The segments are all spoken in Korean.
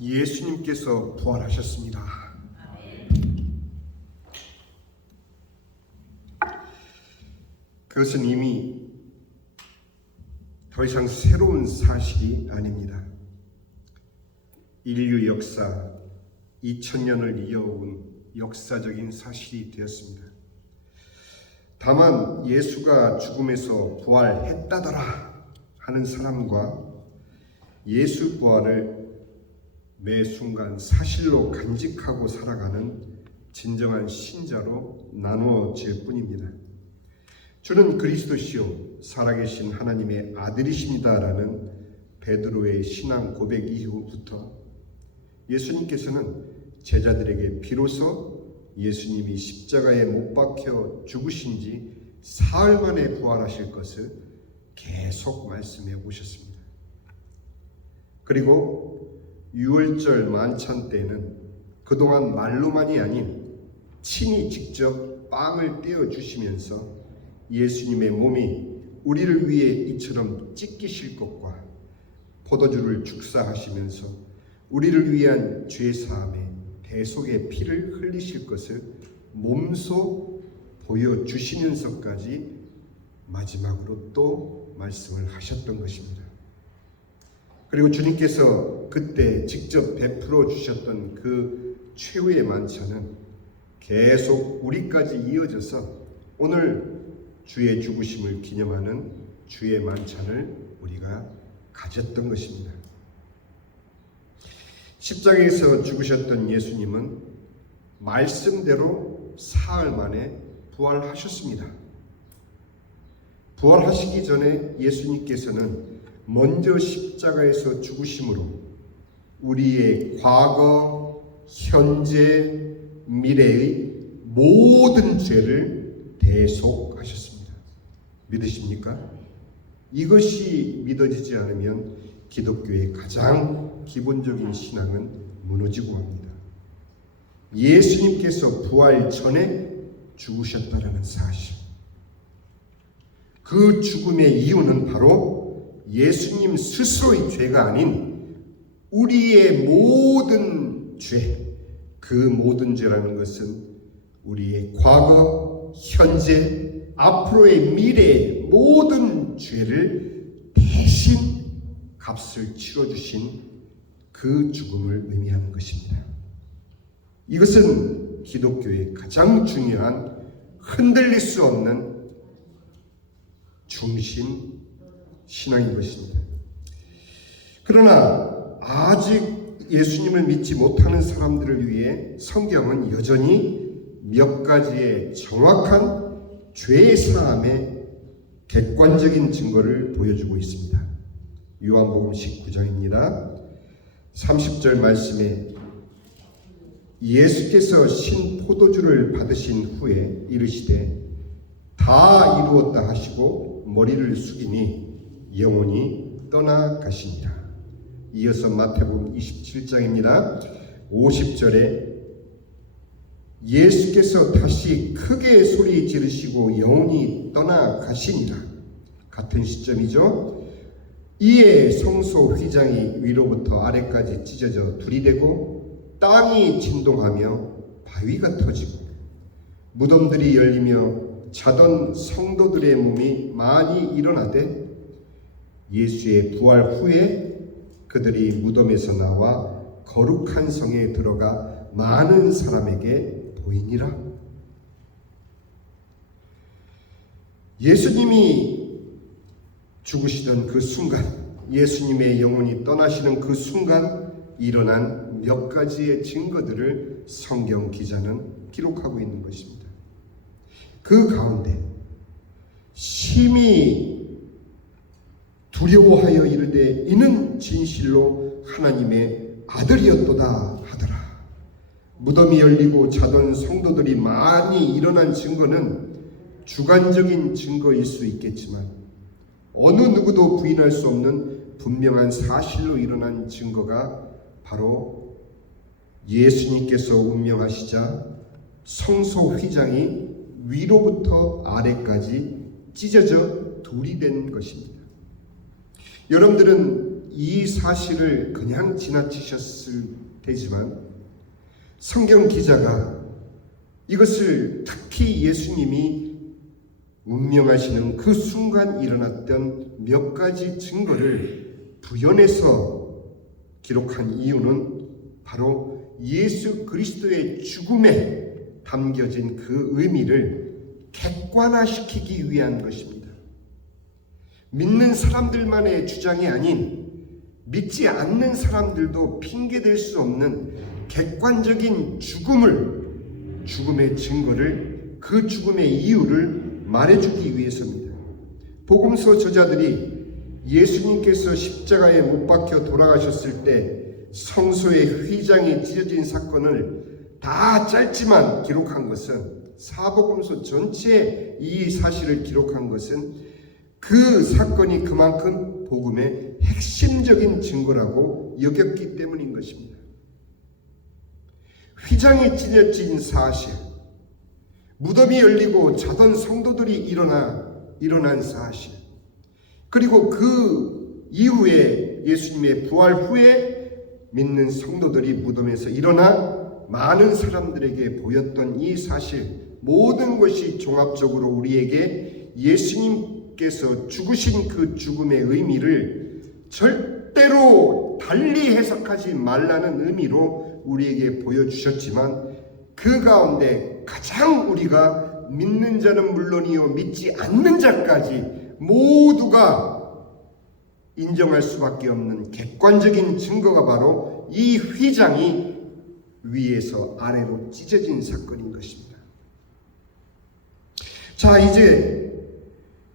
예수님께서 부활하셨습니다. 그것은 이미 더 이상 새로운 사실이 아닙니다. 인류 역사 2000년을 이어온 역사적인 사실이 되었습니다. 다만 예수가 죽음에서 부활했다더라 하는 사람과 예수 부활을 매 순간 사실로 간직하고 살아가는 진정한 신자로 나누어질 뿐입니다. 주는 그리스도시요 살아계신 하나님의 아들이십니다라는 베드로의 신앙 고백 이후부터 예수님께서는 제자들에게 비로소 예수님이 십자가에 못 박혀 죽으신 지 사흘 만에 부활하실 것을 계속 말씀해 오셨습니다. 그리고 유월절 만찬 때는 그동안 말로만이 아닌 친히 직접 빵을 떼어 주시면서 예수님의 몸이 우리를 위해 이처럼 찢기실 것과 포도주를 축사하시면서 우리를 위한 죄사함의 대속의 피를 흘리실 것을 몸소 보여주시면서까지 마지막으로 또 말씀을 하셨던 것입니다. 그리고 주님께서 그때 직접 베풀어 주셨던 그 최후의 만찬은 계속 우리까지 이어져서 오늘 주의 죽으심을 기념하는 주의 만찬을 우리가 가졌던 것입니다. 십자가에서 죽으셨던 예수님은 말씀대로 사흘 만에 부활하셨습니다. 부활하시기 전에 예수님께서는 먼저 십자가에서 죽으심으로 우리의 과거, 현재, 미래의 모든 죄를 대속하셨습니다. 믿으십니까? 이것이 믿어지지 않으면 기독교의 가장 기본적인 신앙은 무너지고 합니다. 예수님께서 부활 전에 죽으셨다라는 사실, 그 죽음의 이유는 바로 예수님 스스로의 죄가 아닌 우리의 모든 죄, 그 모든 죄라는 것은 우리의 과거, 현재, 앞으로의 미래의 모든 죄를 대신 값을 치러주신 그 죽음을 의미하는 것입니다. 이것은 기독교의 가장 중요한 흔들릴 수 없는 중심 신앙인 것입니다. 그러나 아직 예수님을 믿지 못하는 사람들을 위해 성경은 여전히 몇 가지의 정확한 죄 사함의 객관적인 증거를 보여주고 있습니다. 요한복음 19장입니다. 30절 말씀에 예수께서 신 포도주를 받으신 후에 이르시되 다 이루었다 하시고 머리를 숙이니 영혼이 떠나가시니라. 이어서 마태복음 27장입니다. 50절에 예수께서 다시 크게 소리 지르시고 영혼이 떠나가시니라. 같은 시점이죠. 이에 성소 휘장이 위로부터 아래까지 찢어져 둘이 되고 땅이 진동하며 바위가 터지고 무덤들이 열리며 자던 성도들의 몸이 많이 일어나되 예수의 부활 후에 그들이 무덤에서 나와 거룩한 성에 들어가 많은 사람에게 보이니라. 예수님이 죽으시던 그 순간, 예수님의 영혼이 떠나시는 그 순간 일어난 몇 가지의 증거들을 성경 기자는 기록하고 있는 것입니다. 그 가운데 심히 두려워하여 이르되 이는 진실로 하나님의 아들이었도다 하더라. 무덤이 열리고 자던 성도들이 많이 일어난 증거는 주관적인 증거일 수 있겠지만 어느 누구도 부인할 수 없는 분명한 사실로 일어난 증거가 바로 예수님께서 운명하시자 성소 휘장이 위로부터 아래까지 찢어져 둘이 된 것입니다. 여러분들은 이 사실을 그냥 지나치셨을 테지만 성경 기자가 이것을 특히 예수님이 운명하시는 그 순간 일어났던 몇 가지 증거를 부연해서 기록한 이유는 바로 예수 그리스도의 죽음에 담겨진 그 의미를 객관화시키기 위한 것입니다. 믿는 사람들만의 주장이 아닌 믿지 않는 사람들도 핑계댈 수 없는 객관적인 죽음의 증거를, 그 죽음의 이유를 말해주기 위해서입니다. 복음서 저자들이 예수님께서 십자가에 못 박혀 돌아가셨을 때 성소의 휘장이 찢어진 사건을 다 짧지만 기록한 것은, 사복음서 전체에 이 사실을 기록한 것은 그 사건이 그만큼 복음의 핵심적인 증거라고 여겼기 때문인 것입니다. 휘장이 찢어진 사실, 무덤이 열리고 자던 성도들이 일어난 사실, 그리고 그 이후에 예수님의 부활 후에 믿는 성도들이 무덤에서 일어나 많은 사람들에게 보였던 이 사실, 모든 것이 종합적으로 우리에게 예수님께서 죽으신 그 죽음의 의미를 절대로 달리 해석하지 말라는 의미로 우리에게 보여주셨지만, 그 가운데 가장 우리가 믿는 자는 물론이요 믿지 않는 자까지 모두가 인정할 수밖에 없는 객관적인 증거가 바로 이 휘장이 위에서 아래로 찢어진 사건인 것입니다. 자, 이제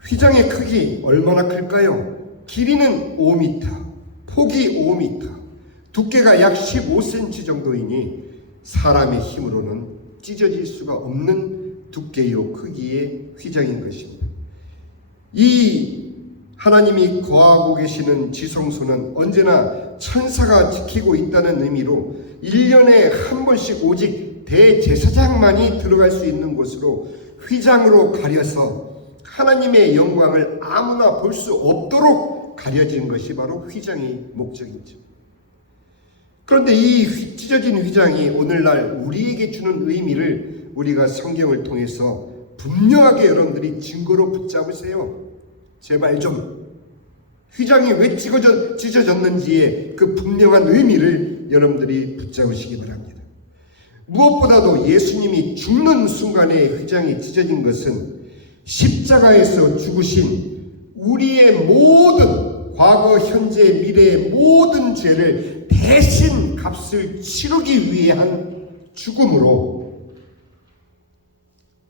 휘장의 크기 얼마나 클까요? 길이는 5m, 폭이 5m, 두께가 약 15cm 정도이니 사람의 힘으로는 찢어질 수가 없는 두께요 크기의 휘장인 것입니다. 이 하나님이 거하고 계시는 지성소는 언제나 천사가 지키고 있다는 의미로 1년에 한 번씩 오직 대제사장만이 들어갈 수 있는 곳으로 휘장으로 가려서 하나님의 영광을 아무나 볼 수 없도록 가려진 것이 바로 휘장의 목적이죠. 그런데 이 찢어진 휘장이 오늘날 우리에게 주는 의미를 우리가 성경을 통해서 분명하게 여러분들이 증거로 붙잡으세요. 제발 좀 휘장이 왜 찢어졌는지의 그 분명한 의미를 여러분들이 붙잡으시기 바랍니다. 무엇보다도 예수님이 죽는 순간에 휘장이 찢어진 것은 십자가에서 죽으신 우리의 모든 과거, 현재, 미래의 모든 죄를 대신 값을 치르기 위한 죽음으로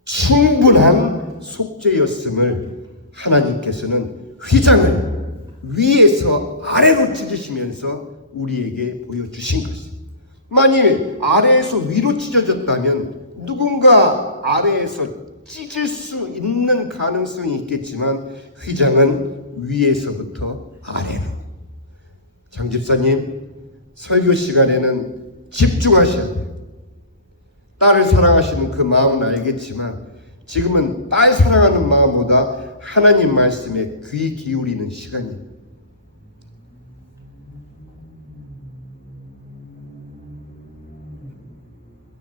충분한 속죄였음을 하나님께서는 휘장을 위에서 아래로 찢으시면서 우리에게 보여주신 것입니다. 만일 아래에서 위로 찢어졌다면 누군가 아래에서 찢을 수 있는 가능성이 있겠지만 휘장은 위에서부터 아래로. 장 집사님, 설교 시간에는 집중하셔야 돼요. 딸을 사랑하시는 그 마음은 알겠지만 지금은 딸 사랑하는 마음보다 하나님 말씀에 귀 기울이는 시간입니다.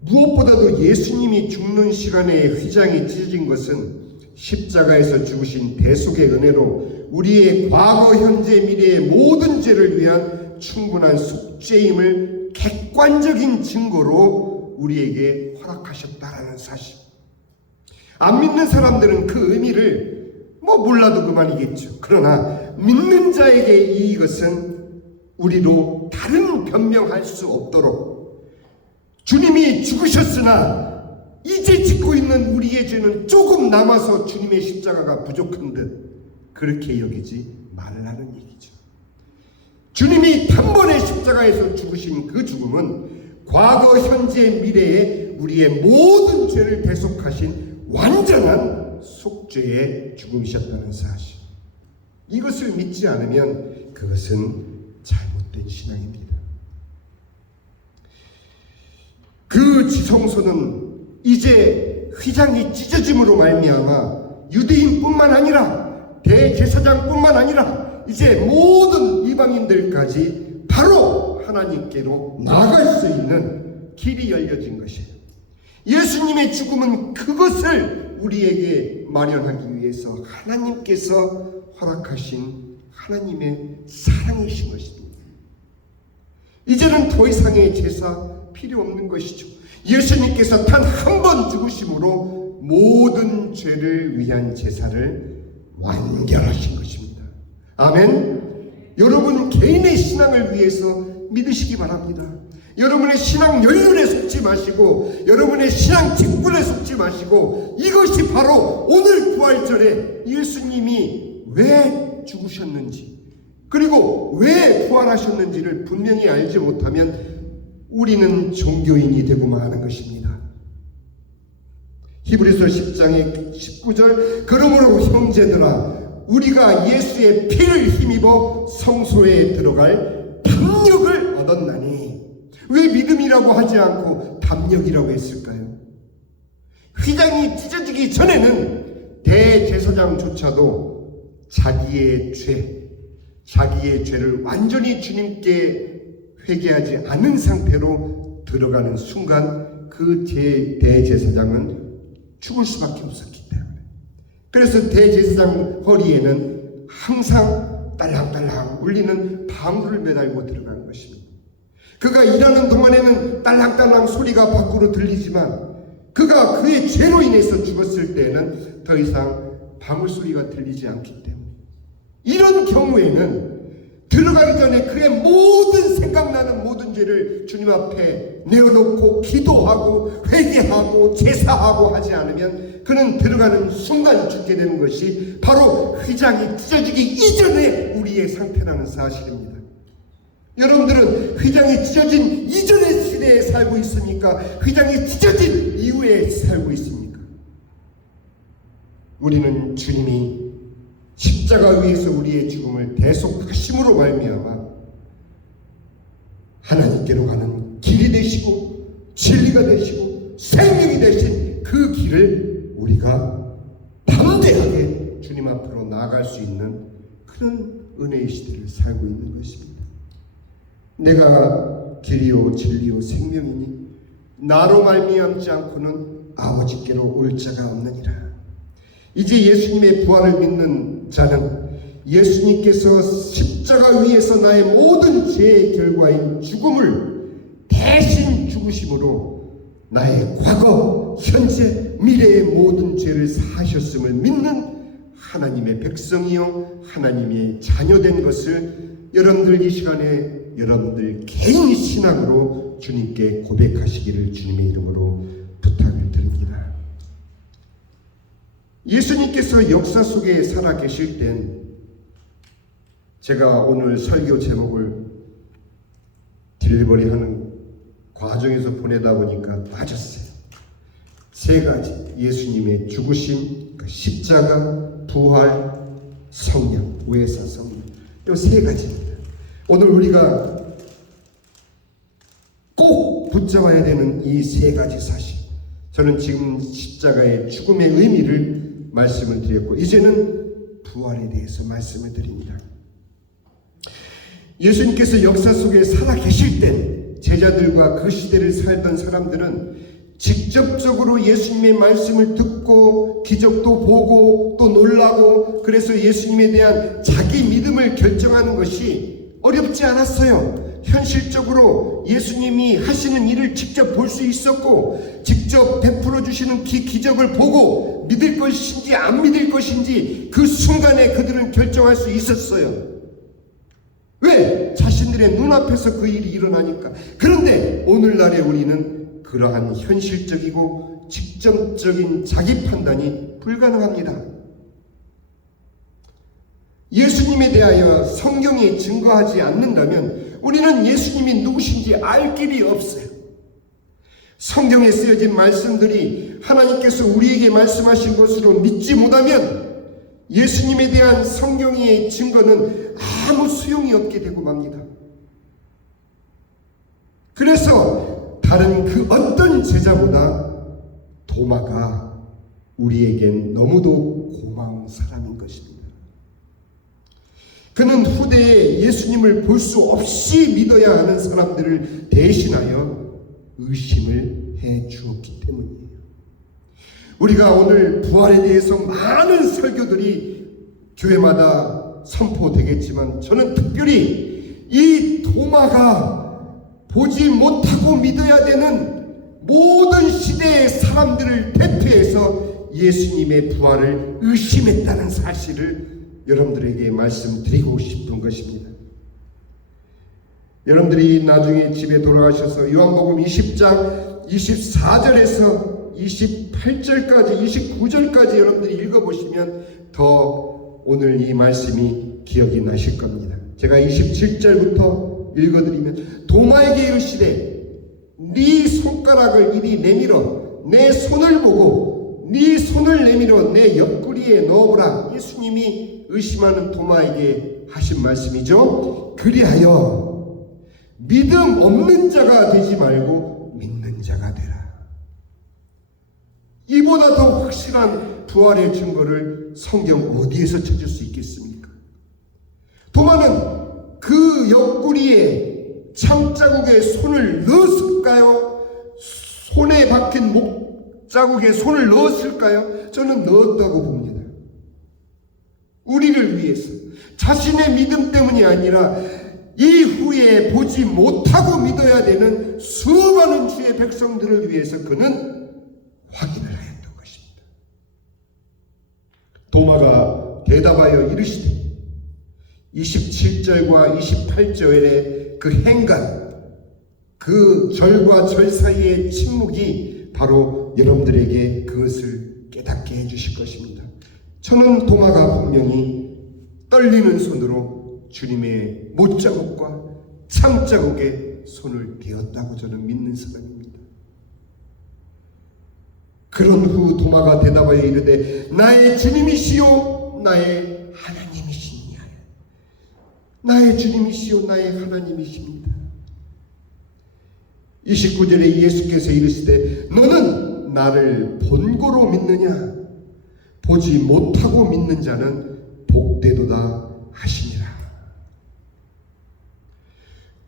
무엇보다도 예수님이 죽는 시간에 휘장이 찢어진 것은 십자가에서 죽으신 대속의 은혜로 우리의 과거, 현재, 미래의 모든 죄를 위한 충분한 속죄임을 객관적인 증거로 우리에게 허락하셨다라는 사실. 안 믿는 사람들은 그 의미를 몰라도 그만이겠죠. 그러나 믿는 자에게 이것은 우리로 다른 변명할 수 없도록 주님이 죽으셨으나 이제 짓고 있는 우리의 죄는 조금 남아서 주님의 십자가가 부족한 듯 그렇게 여기지 말라는 얘기죠. 주님이 단번에 십자가에서 죽으신 그 죽음은 과거, 현재, 미래에 우리의 모든 죄를 대속하신 완전한 속죄의 죽음이셨다는 사실. 이것을 믿지 않으면 그것은 잘못된 신앙입니다. 그 지성소는 이제 휘장이 찢어짐으로 말미암아 유대인뿐만 아니라 대제사장뿐만 아니라 이제 모든 이방인들까지 바로 하나님께로 나아갈 수 있는 길이 열려진 것이에요. 예수님의 죽음은 그것을 우리에게 마련하기 위해서 하나님께서 허락하신 하나님의 사랑이신 것입니다. 이제는 더 이상의 제사 필요 없는 것이죠. 예수님께서 단 한 번 죽으심으로 모든 죄를 위한 제사를 완결하신 것입니다. 아멘. 여러분 개인의 신앙을 위해서 믿으시기 바랍니다. 여러분의 신앙 연륜에 속지 마시고 여러분의 신앙 직분에 속지 마시고 이것이 바로 오늘 부활절에 예수님이 왜 죽으셨는지 그리고 왜 부활하셨는지를 분명히 알지 못하면 우리는 종교인이 되고 마는 것입니다. 히브리서 10장의 19절 그러므로 형제들아 우리가 예수의 피를 힘입어 성소에 들어갈 담력을 얻었나니 왜 믿음이라고 하지 않고 담력이라고 했을까요? 휘장이 찢어지기 전에는 대제사장조차도 자기의 죄를 완전히 주님께 회개하지 않은 상태로 들어가는 순간 그 대제사장은 죽을 수밖에 없었기 때문에 그래서 대제사장 허리에는 항상 딸랑딸랑 울리는 방울을 매달고 들어가는 것입니다. 그가 일하는 동안에는 딸랑딸랑 소리가 밖으로 들리지만 그가 그의 죄로 인해서 죽었을 때에는 더 이상 방울 소리가 들리지 않기 때문에 이런 경우에는 들어가기 전에 그의 모든 생각나는 모든 죄를 주님 앞에 내어놓고 기도하고 회개하고 제사하고 하지 않으면 그는 들어가는 순간 죽게 되는 것이 바로 휘장이 찢어지기 이전의 우리의 상태라는 사실입니다. 여러분들은 휘장이 찢어진 이전의 시대에 살고 있습니까? 휘장이 찢어진 이후에 살고 있습니까? 우리는 주님이 십자가 위에서 우리의 죽음을 대속하심으로 말미암아 하나님께로 가는 길이 되시고 진리가 되시고 생명이 되신 그 길을 우리가 담대하게 주님 앞으로 나아갈 수 있는 그런 은혜의 시대를 살고 있는 것입니다. 내가 길이요 진리요 생명이니 나로 말미암지 않고는 아버지께로 올 자가 없느니라. 이제 예수님의 부활을 믿는 자는 예수님께서 십자가 위에서 나의 모든 죄의 결과인 죽음을 대신 죽으심으로 나의 과거, 현재, 미래의 모든 죄를 사하셨음을 믿는 하나님의 백성이요 하나님의 자녀된 것을 여러분들 이 시간에 여러분들 개인 신앙으로 주님께 고백하시기를 주님의 이름으로 부탁을 드립니다. 예수님께서 역사 속에 살아 계실 땐 제가 오늘 설교 제목을 딜리버리 하는 과정에서 보내다 보니까 빠졌어요. 세 가지: 예수님의 죽으심, 십자가, 부활, 성령, 우회사 성령. 이 세 가지입니다. 오늘 우리가 꼭 붙잡아야 되는 이 세 가지 사실. 저는 지금 십자가의 죽음의 의미를 말씀을 드렸고 이제는 부활에 대해서 말씀을 드립니다. 예수님께서 역사 속에 살아 계실 땐 제자들과 그 시대를 살던 사람들은 직접적으로 예수님의 말씀을 듣고 기적도 보고 또 놀라고 그래서 예수님에 대한 자기 믿음을 결정하는 것이 어렵지 않았어요. 현실적으로 예수님이 하시는 일을 직접 볼 수 있었고 직접 베풀어 주시는 기적을 보고 믿을 것인지 안 믿을 것인지 그 순간에 그들은 결정할 수 있었어요. 왜? 자신들의 눈앞에서 그 일이 일어나니까. 그런데 오늘날에 우리는 그러한 현실적이고 직접적인 자기 판단이 불가능합니다. 예수님에 대하여 성경이 증거하지 않는다면 우리는 예수님이 누구신지 알 길이 없어요. 성경에 쓰여진 말씀들이 하나님께서 우리에게 말씀하신 것으로 믿지 못하면 예수님에 대한 성경의 증거는 아무 소용이 없게 되고 맙니다. 그래서 다른 그 어떤 제자보다 도마가 우리에겐 너무도 고마운 사람인 것입니다. 그는 후대에 예수님을 볼 수 없이 믿어야 하는 사람들을 대신하여 의심을 해 주었기 때문이에요. 우리가 오늘 부활에 대해서 많은 설교들이 교회마다 선포되겠지만, 저는 특별히 이 도마가 보지 못하고 믿어야 되는 모든 시대의 사람들을 대표해서 예수님의 부활을 의심했다는 사실을 여러분들에게 말씀드리고 싶은 것입니다. 여러분들이 나중에 집에 돌아가셔서 요한복음 20장 24절에서 28절까지 29절까지 여러분들이 읽어보시면 더 오늘 이 말씀이 기억이 나실 겁니다. 제가 27절부터 읽어드리면, 도마에게 이르시되 네 손가락을 이리 내밀어 내 손을 보고 네 손을 내밀어 내 옆구리에 넣어보라. 예수님이 의심하는 도마에게 하신 말씀이죠. 그리하여 믿음 없는 자가 되지 말고 믿는 자가 되라. 이보다 더 확실한 부활의 증거를 성경 어디에서 찾을 수 있겠습니까? 도마는 그 옆구리에 창자국에 손을 넣었을까요? 손에 박힌 목자국에 손을 넣었을까요? 저는 넣었다고 봅니다. 우리를 위해서, 자신의 믿음 때문이 아니라 이후에 보지 못하고 믿어야 되는 수많은 주의 백성들을 위해서 그는 확인을 하였던 것입니다. 도마가 대답하여 이르시되, 27절과 28절의 그 행간, 그 절과 절 사이의 침묵이 바로 여러분들에게 그것을 깨닫게 해주실 것입니다. 저는 도마가 분명히 떨리는 손으로 주님의 못자국과 창자국에 손을 대었다고 저는 믿는 사람입니다. 그런 후 도마가 대답하여 이르되 나의 주님이시요 나의 하나님이시니라. 나의 주님이시요 나의 하나님이십니다. 29절에 예수께서 이르시되 너는 나를 본고로 믿느냐? 보지 못하고 믿는 자는 복되도다 하시니라.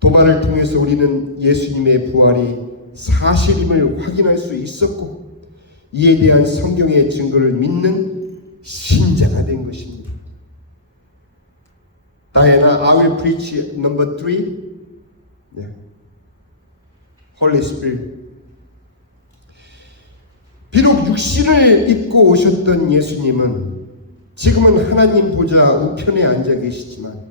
도마를 통해서 우리는 예수님의 부활이 사실임을 확인할 수 있었고, 이에 대한 성경의 증거를 믿는 신자가 된 것입니다. Diana, I will preach number 3. Holy Spirit. 비록 육신을 입고 오셨던 예수님은 지금은 하나님 보좌 우편에 앉아 계시지만,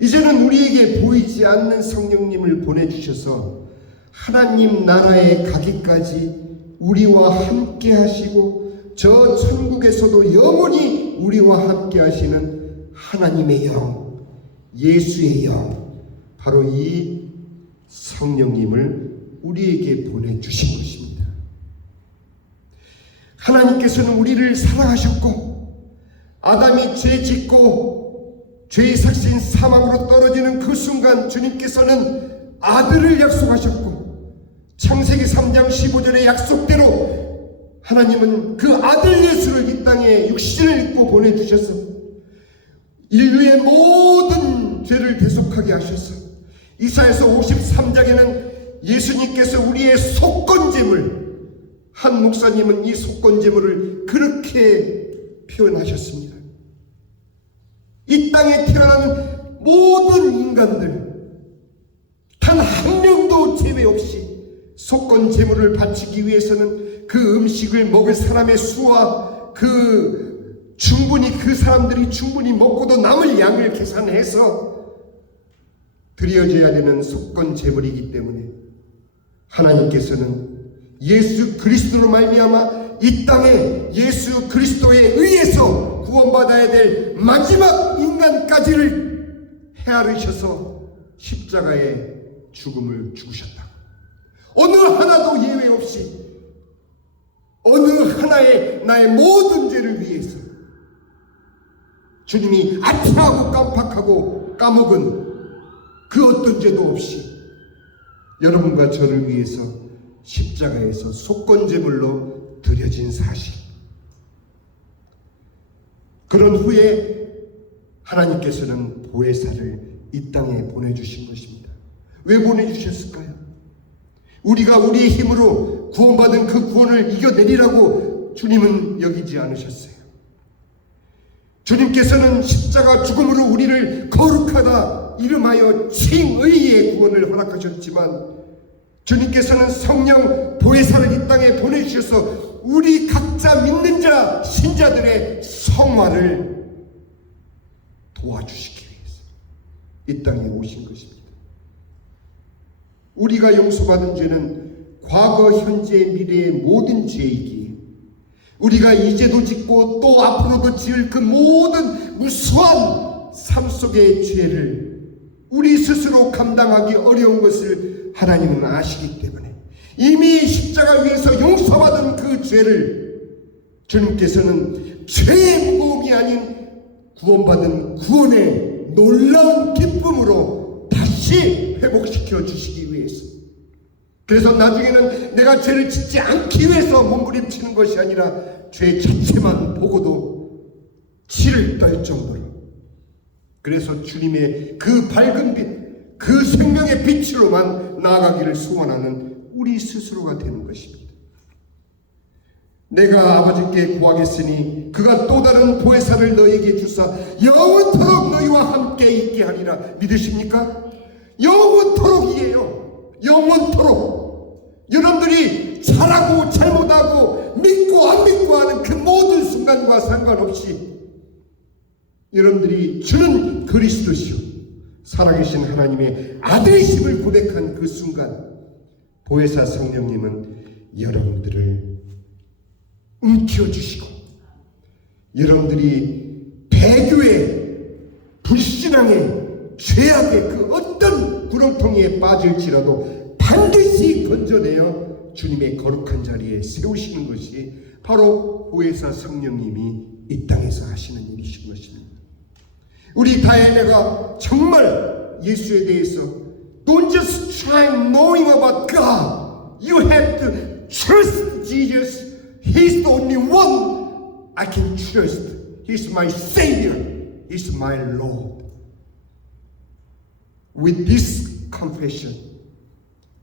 이제는 우리에게 보이지 않는 성령님을 보내주셔서 하나님 나라에 가기까지 우리와 함께 하시고, 저 천국에서도 영원히 우리와 함께 하시는 하나님의 영, 예수의 영, 바로 이 성령님을 우리에게 보내주신 것입니다. 하나님께서는 우리를 사랑하셨고, 아담이 죄 짓고 죄의 삭신 사망으로 떨어지는 그 순간 주님께서는 아들을 약속하셨고, 창세기 3장 15절의 약속대로 하나님은 그 아들 예수를 이 땅에 육신을 입고 보내주셔서 인류의 모든 죄를 대속하게 하셔서, 이사야서 53장에는 예수님께서 우리의 속건제물, 한 목사님은 이 속건제물을 그렇게 표현하셨습니다. 이 땅에 태어나는 모든 인간들 단 한 명도 제외 없이 속건제물을 바치기 위해서는 그 음식을 먹을 사람의 수와 충분히 그 사람들이 충분히 먹고도 남을 양을 계산해서 드려져야 되는 속건제물이기 때문에 하나님께서는 예수 그리스도로 말미암아 이 땅에 예수 그리스도에 의해서 구원받아야 될 마지막 인간까지를 헤아리셔서 십자가의 죽음을 죽으셨다. 어느 하나도 예외 없이 어느 하나의 나의 모든 죄를 위해서 주님이 아파하고 깜빡하고 까먹은 그 어떤 죄도 없이 여러분과 저를 위해서 십자가에서 속건제물로 드려진 사실, 그런 후에 하나님께서는 보혜사를 이 땅에 보내주신 것입니다. 왜 보내주셨을까요? 우리가 우리의 힘으로 구원받은 그 구원을 이겨내리라고 주님은 여기지 않으셨어요. 주님께서는 십자가 죽음으로 우리를 거룩하다 이름하여 칭의의 구원을 허락하셨지만, 주님께서는 성령 보혜사를 이 땅에 보내주셔서 우리 각자 믿는 자 신자들의 성화를 도와주시기 위해서 이 땅에 오신 것입니다. 우리가 용서받은 죄는 과거, 현재, 미래의 모든 죄이기에 우리가 이제도 짓고 또 앞으로도 지을 그 모든 무수한 삶 속의 죄를 우리 스스로 감당하기 어려운 것을 하나님은 아시기 때문에 이미 십자가 위에서 용서받은 그 죄를 주님께서는 죄의 무거움이 아닌 구원받은 구원의 놀라운 기쁨으로 다시 회복시켜 주시기 위해서, 그래서 나중에는 내가 죄를 짓지 않기 위해서 몸부림치는 것이 아니라 죄 자체만 보고도 치를 떨 정도로, 그래서 주님의 그 밝은 빛, 그 생명의 빛으로만 나아가기를 소원하는 우리 스스로가 되는 것입니다. 내가 아버지께 구하겠으니 그가 또 다른 보혜사를 너에게 주사 영원토록 너희와 함께 있게 하리라. 믿으십니까? 영원토록이에요. 영원토록. 여러분들이 잘하고 잘못하고 믿고 안 믿고 하는 그 모든 순간과 상관없이 여러분들이 주는 그리스도시요 살아계신 하나님의 아들이심을 고백한 그 순간 보혜사 성령님은 여러분들을 움켜주시고, 여러분들이 배교의 불신앙의 죄악의 그 어떤 구렁텅이에 빠질지라도 반드시 건져내어 주님의 거룩한 자리에 세우시는 것이 바로 보혜사 성령님이 이 땅에서 하시는 일이신 것입니다. 우리 다혜네가 정말 예수에 대해서 don't just try knowing about God. You have to trust Jesus. He's the only one I can trust. He's my Savior. He's my Lord. With this confession,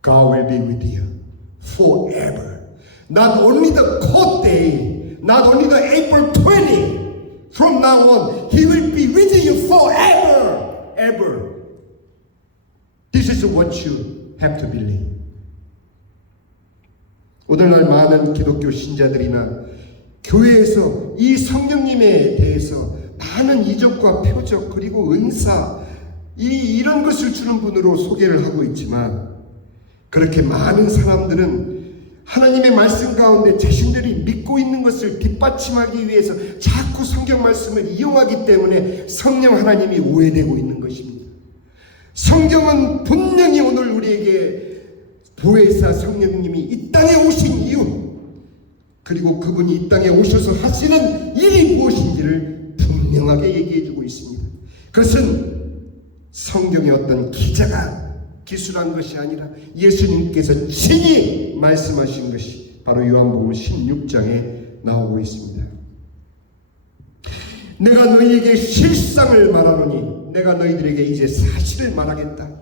God will be with you forever. Not only the court day, not only the April 20. From now on, He will be with you forever, ever. This is what you have to believe. 오늘날 많은 기독교 신자들이나 교회에서 이 성령님에 대해서 많은 이적과 표적 그리고 은사 이런 것을 주는 분으로 소개를 하고 있지만, 그렇게 많은 사람들은 하나님의 말씀 가운데 자신들이 믿고 있는 것을 뒷받침하기 위해서 자꾸 성경 말씀을 이용하기 때문에 성령 하나님이 오해되고 있는 것입니다. 성경은 분명히 오늘 우리에게 보혜사 성령님이 이 땅에 오신 이유, 그리고 그분이 이 땅에 오셔서 하시는 일이 무엇인지를 분명하게 얘기해주고 있습니다. 그것은 성경의 어떤 기자가 기술한 것이 아니라 예수님께서 친히 말씀하신 것이 바로 요한복음 16장에 나오고 있습니다. 내가 너희에게 실상을 말하노니 내가 너희들에게 이제 사실을 말하겠다.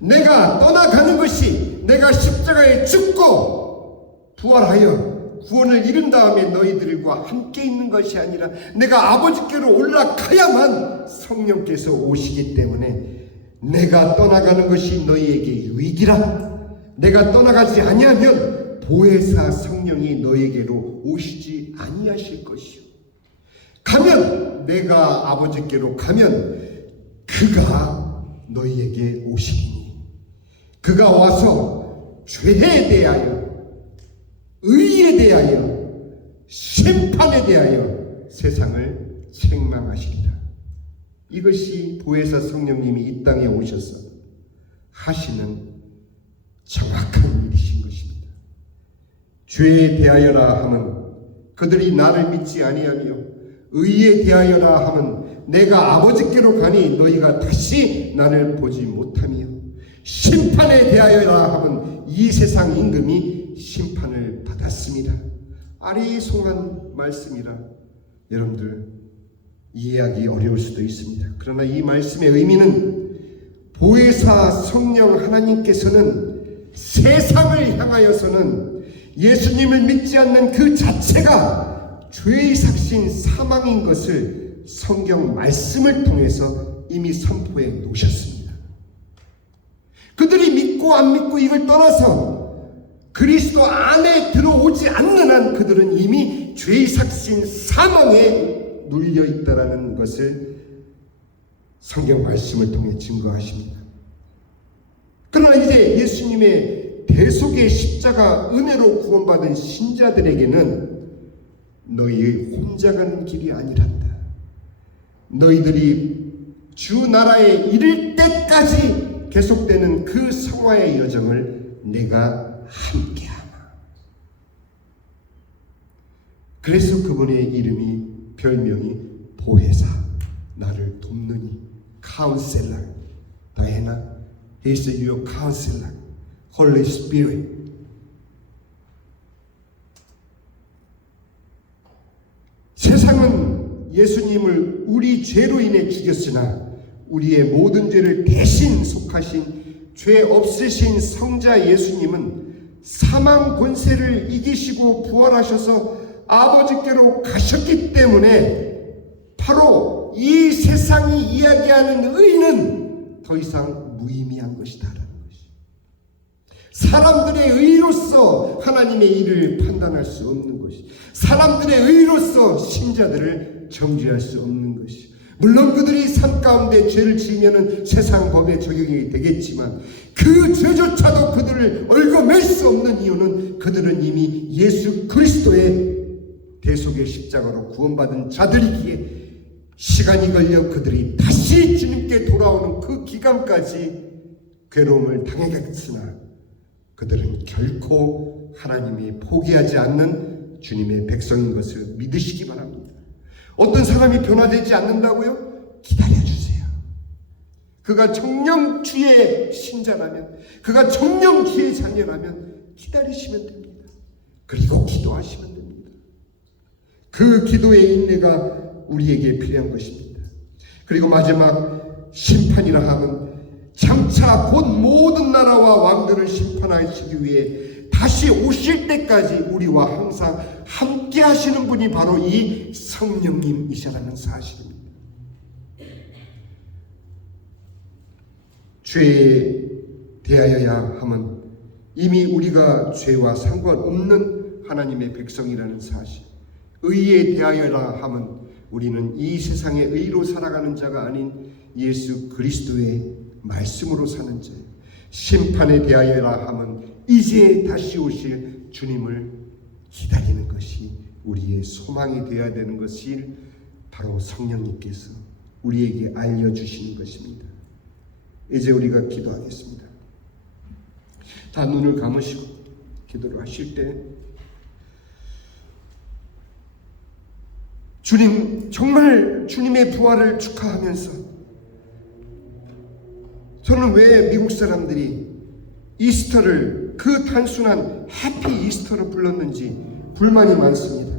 내가 떠나가는 것이 내가 십자가에 죽고 부활하여 구원을 이룬 다음에 너희들과 함께 있는 것이 아니라 내가 아버지께로 올라가야만 성령께서 오시기 때문에 내가 떠나가는 것이 너희에게 유익이라. 내가 떠나가지 아니하면 보혜사 성령이 너희에게로 오시지 아니하실 것이요. 가면 내가 아버지께로 가면 그가 너희에게 오시리니 그가 와서 죄에 대하여 의에 대하여 심판에 대하여 세상을 책망하시리라. 이것이 보혜사 성령님이 이 땅에 오셔서 하시는 정확한 일이신 것입니다. 죄에 대하여라 함은 그들이 나를 믿지 아니하며 의에 대하여라 함은 내가 아버지께로 가니 너희가 다시 나를 보지 못하며 심판에 대하여라 함은 이 세상 임금이 심판을 받았습니다. 아리송한 말씀이라 여러분들 이해하기 어려울 수도 있습니다. 그러나 이 말씀의 의미는 보혜사 성령 하나님께서는 세상을 향하여서는 예수님을 믿지 않는 그 자체가 죄의 삭신 사망인 것을 성경 말씀을 통해서 이미 선포해 놓으셨습니다. 그들이 믿고 안 믿고 이걸 떠나서 그리스도 안에 들어오지 않는 한 그들은 이미 죄의 삭신 사망에 눌려 있다라는 것을 성경 말씀을 통해 증거하십니다. 그러나 이제 예수님의 대속의 십자가 은혜로 구원받은 신자들에게는 너희 혼자 가는 길이 아니란다. 너희들이 주 나라에 이를 때까지 계속되는 그 성화의 여정을 내가 함께하마. 그래서 그분의 이름이 별명이 보혜사, 나를 돕느니, 카운셀러, 다이애나, He is your counselor, Holy Spirit. 세상은 예수님을 우리 죄로 인해 죽였으나 우리의 모든 죄를 대신 속하신 죄 없으신 성자 예수님은 사망 권세를 이기시고 부활하셔서 아버지께로 가셨기 때문에 바로 이 세상이 이야기하는 의는 더 이상 무의미한 것이다라는 것이. 사람들의 의로서 하나님의 일을 판단할 수 없는 것이, 사람들의 의로서 신자들을 정죄할 수 없는 것이. 물론 그들이 삶 가운데 죄를 지으면 세상 법에 적용이 되겠지만 그 죄조차도 그들을 얽어맬 수 없는 이유는 그들은 이미 예수 그리스도의 대속의 십자가로 구원받은 자들이기에 시간이 걸려 그들이 다시 주님께 돌아오는 그 기간까지 괴로움을 당하겠으나 그들은 결코 하나님이 포기하지 않는 주님의 백성인 것을 믿으시기 바랍니다. 어떤 사람이 변화되지 않는다고요? 기다려주세요. 그가 정령 주의 신자라면, 그가 정령 주의 자녀라면 기다리시면 됩니다. 그리고 기도하시면 됩니다. 그 기도의 인내가 우리에게 필요한 것입니다. 그리고 마지막 심판이라 하면 장차 곧 모든 나라와 왕들을 심판하시기 위해 다시 오실 때까지 우리와 항상 함께 하시는 분이 바로 이 성령님이시라는 사실입니다. 죄에 대하여야 하면 이미 우리가 죄와 상관없는 하나님의 백성이라는 사실, 의에 대하여라 하면 우리는 이 세상의 의로 살아가는 자가 아닌 예수 그리스도의 말씀으로 사는 자, 심판에 대하여라 하면 이제 다시 오실 주님을 기다리는 것이 우리의 소망이 되어야 되는 것이 바로 성령님께서 우리에게 알려주시는 것입니다. 이제 우리가 기도하겠습니다. 다 눈을 감으시고 기도를 하실 때 주님, 정말 주님의 부활을 축하하면서 저는 왜 미국 사람들이 이스터를 그 단순한 해피 이스터로 불렀는지 불만이 많습니다.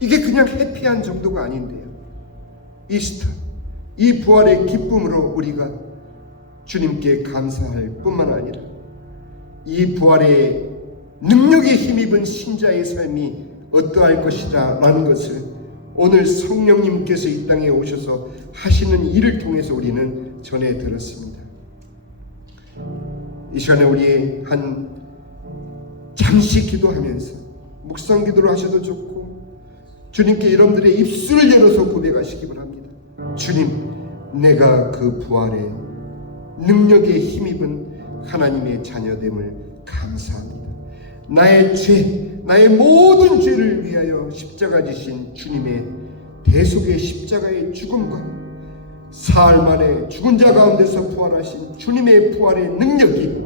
이게 그냥 해피한 정도가 아닌데요. 이스터, 이 부활의 기쁨으로 우리가 주님께 감사할 뿐만 아니라 이 부활의 능력에 힘입은 신자의 삶이 어떠할 것이다 라는 것을 오늘 성령님께서 이 땅에 오셔서 하시는 일을 통해서 우리는 전해 들었습니다. 이 시간에 우리 잠시 기도하면서 묵상 기도를 하셔도 좋고 주님께 여러분들의 입술을 열어서 고백하시기 바랍니다. 주님, 내가 그 부활의 능력에 힘입은 하나님의 자녀됨을 감사합니다. 나의 죄, 나의 모든 죄를 위하여 십자가 지신 주님의 대속의 십자가의 죽음과 사흘 만에 죽은 자 가운데서 부활하신 주님의 부활의 능력이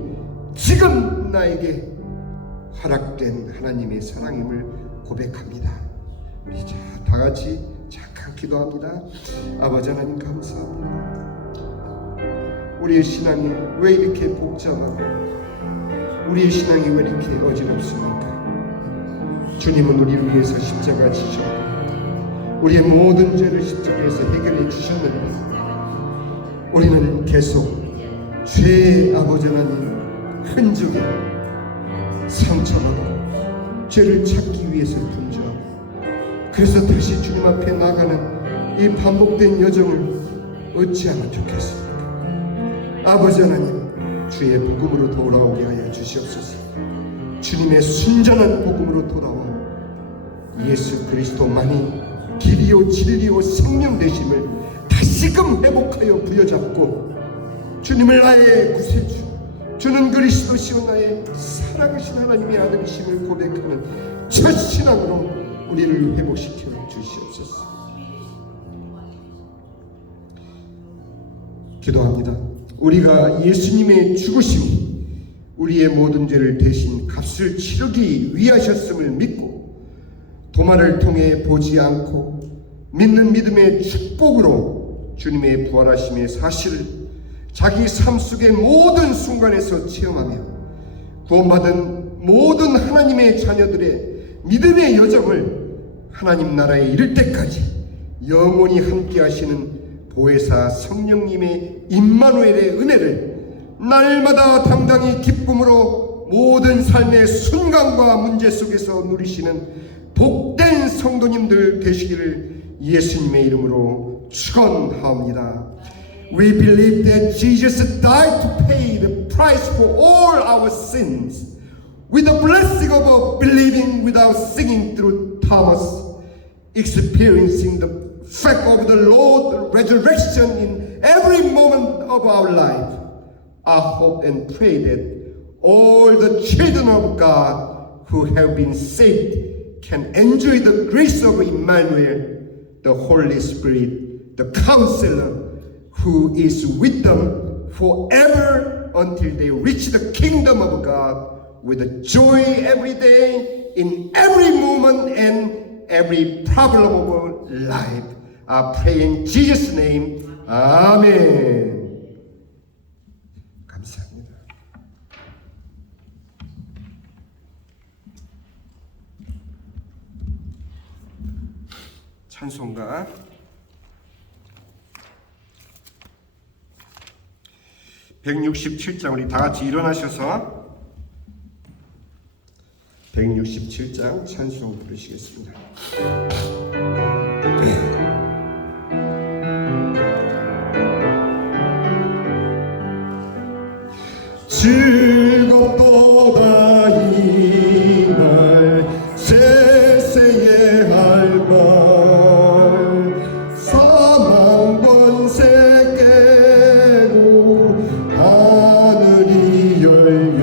지금 나에게 허락된 하나님의 사랑임을 고백합니다. 우리 다 같이 잠깐 기도합니다. 아버지 하나님 감사합니다. 우리의 신앙이 왜 이렇게 복잡하고 우리의 신앙이 왜 이렇게 어지럽습니까? 주님은 우리를 위해서 십자가 지셨고 우리의 모든 죄를 십자가에서 해결해 주셨는데 우리는 계속 죄의 아버지 하나님 흔적에 상처받고 죄를 찾기 위해서 분주하고, 그래서 다시 주님 앞에 나가는 이 반복된 여정을 어찌하면 좋겠습니까? 아버지 하나님, 주의 복음으로 돌아오게 하여 주시옵소서. 주님의 순전한 복음으로 돌아와 예수 그리스도만이 길이요 진리요 생명 되심을 다시금 회복하여 부여잡고, 주님을 나의 구세주, 주는 그리스도시요 나의 살아계신 하나님의 아들이심을 고백하는 첫 신앙으로 우리를 회복시켜 주시옵소서. 기도합니다. 우리가 예수님의 죽으심이 우리의 모든 죄를 대신 값을 치르기 위하셨음을 믿고, 도마를 통해 보지 않고 믿는 믿음의 축복으로 주님의 부활하심의 사실을 자기 삶 속의 모든 순간에서 체험하며, 구원받은 모든 하나님의 자녀들의 믿음의 여정을 하나님 나라에 이를 때까지 영원히 함께 하시는 보혜사 성령님의 임마누엘의 은혜를 날마다 당당히 기쁨으로 모든 삶의 순간과 문제 속에서 누리시는 복된 성도님들 되시기를 예수님의 이름으로 축원하옵니다. We believe that Jesus died to pay the price for all our sins. With the blessing of believing without singing through Thomas, experiencing the fact of the Lord's resurrection in every moment of our life, I hope and pray that all the children of God who have been saved can enjoy the grace of Emmanuel, the Holy Spirit, the Counselor, who is with them forever until they reach the kingdom of God with joy every day, in every moment and every problem of life. I pray in Jesus' name. 아멘. 감사합니다. 찬송가 167장, 우리 다 같이 일어나셔서 167장 찬송 부르시겠습니다. 즐겁도다 이날 세세의 할말, 사망 권세 깨고 하늘이 열려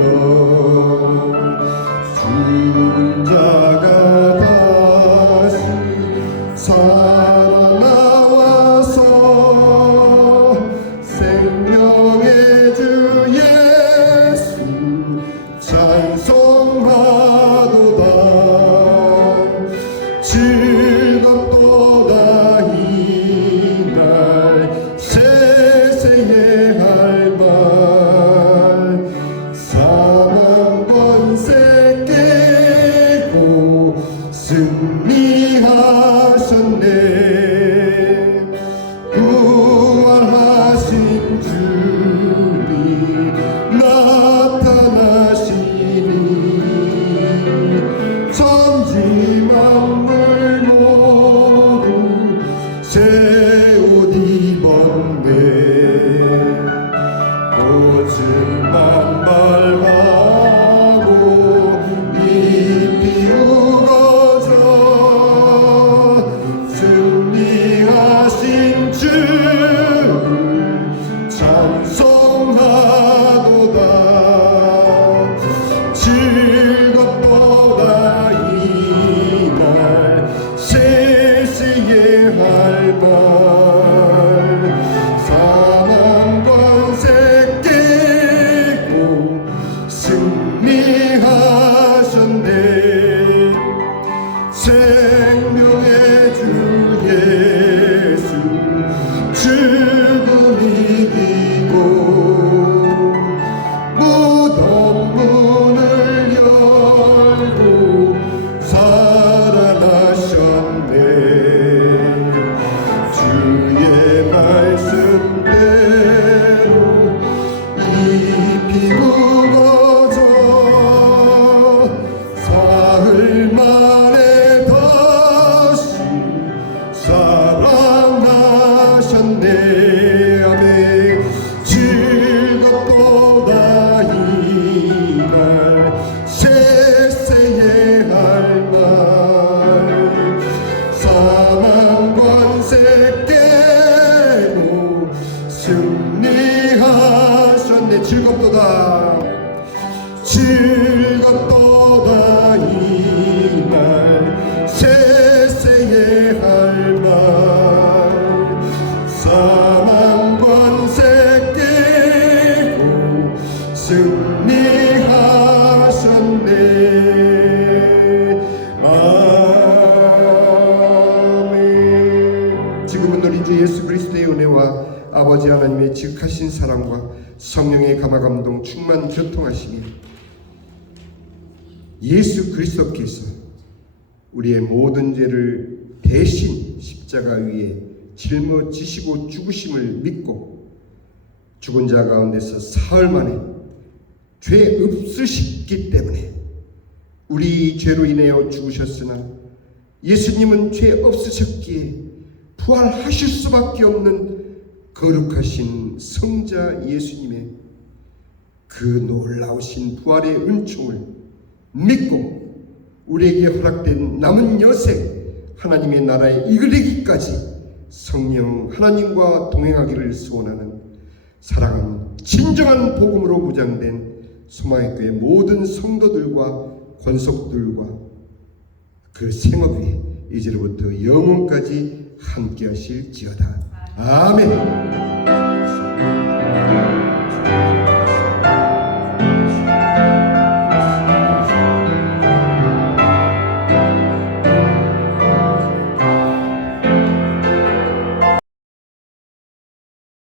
죽은 자가 다시 살아나와서 생명의 주 예수 찬송하도다. 즐겁도다 이날 세세의 할말, 사망 권세 깨고 승리하셨네. 부활하신 주님 나타나시니 천지 만물 모두 새 옷 입었네. 꽃은 만발하고 잎이 우거져 승리하신 주를 찬송하도다. 즐겁도다 이날 세세의 할말, 사망 권세 깨고 승리하셨네. 잎이 굵어져 사흘 만에 다시 살아나셨네. 아멘. 즐겁도다 이날 세세의 할 날 사망 권세 깨고 승리하셨네. 즐겁도다 즐겁도다 이날 세세의 할 말 사망 권세 깨고 승리하셨네. 아멘. 지금은 우리 주 예수 그리스도의 은혜와 아버지 하나님의 지극하신 사랑과 성령의 감화감동 충만 교통하시니 예수 그리스도께서 우리의 모든 죄를 대신 십자가 위에 짊어지시고 죽으심을 믿고 죽은 자 가운데서 사흘 만에 죄 없으시기 때문에 우리 죄로 인하여 죽으셨으나 예수님은 죄 없으셨기에 부활하실 수밖에 없는 거룩하신 성자 예수님의 그 놀라우신 부활의 은총을 믿고 우리에게 허락된 남은 여생 하나님의 나라에 이르기까지 성령 하나님과 동행하기를 소원하는 사랑하는 진정한 복음으로 무장된 소망의 교회 모든 성도들과 권속들과 그 생업 위에 이제로부터 영원까지 함께 하실지어다. 아멘.